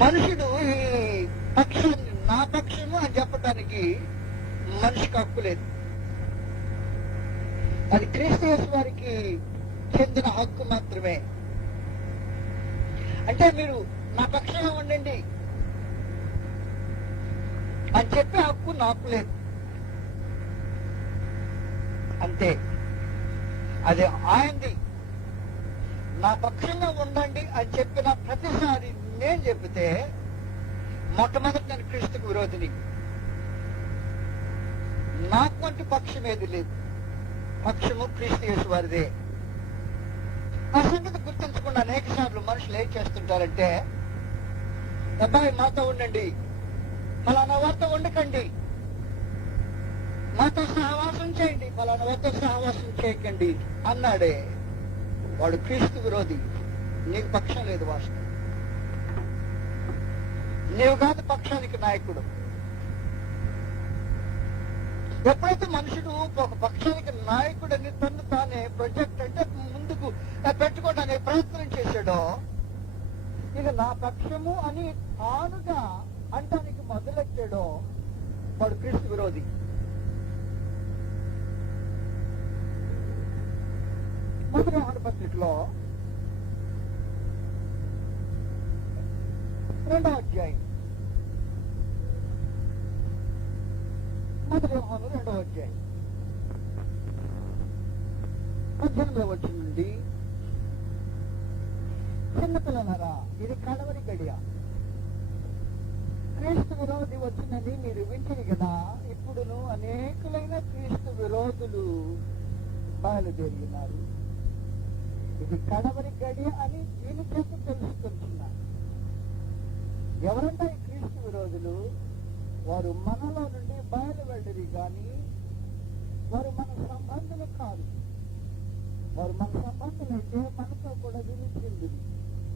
మనుషుడు ఈ పక్షాన్ని నా పక్షము అని చెప్పడానికి మనిషికి హక్కు లేదు. అది క్రీస్తు వారికి చెందిన హక్కు మాత్రమే. అంటే మీరు నా పక్షంగా ఉండండి. అని చెప్పే హక్కు నాకు లేదు. అంతే. అది ఆయనది. నా పక్షంగా ఉండండి అని చెప్పిన ప్రతిసారి నేను చెబితే మొట్టమొదటి నేను క్రీస్తుకు విరోధిని నాకు. వంటి పక్షం ఏది లేదు. పక్షము క్రీస్తు యేసు వారిదే. ఆ సంగతి గుర్తుంచకుండా అనేక సార్లు మనుషులు ఏం చేస్తుంటారంటే అబ్బాయి మాతో ఉండండి. ఫలానా వారితో ఉండకండి మాతో సహవాసం చేయండి. ఫలానా వారితో సహవాసం చేయకండి. అన్నాడే. వాడు క్రీస్తు విరోధి. నీకు పక్షం లేదు వాస్తవం. నీవు కాదు పక్షానికి నాయకుడు. ఎప్పుడైతే మనుషుడు ఒక పక్షానికి నాయకుడని తను తానే ప్రొజెక్ట్ అంటే ముందుకు పెట్టుకోవడానికి ప్రయత్నం చేశాడో ఇది నా పక్షము అని తానుగా అంటానికి మొదలెట్టాడో వాడు క్రీస్తు విరోధి. మొదటి యోహాను పత్రికలో రెండవ అధ్యాయం మొదటి యోహాను రెండో అధ్యాయం పద్దెనిమిదవ వచ్చి నుండి చిన్నపిల్లలరా ఇది కడవరి గడియ క్రీస్తు విరోధి వచ్చినని మీరు వింటిని కదా ఇప్పుడును అనేకులైన క్రీస్తు విరోధులు బయలుదేరినారు ఇది కడవరి గడియ అని దీని చేత తెలుసుకుంటున్నారు ఎవరంటే ఈ క్రీస్తు విరోధులు వారు మనలో నుండి బయలువెళ్ళరు కానీ వారు మన సంబంధులు కాదు. వారు మన సంబంధులు అయితే మనతో కూడా వినిచింది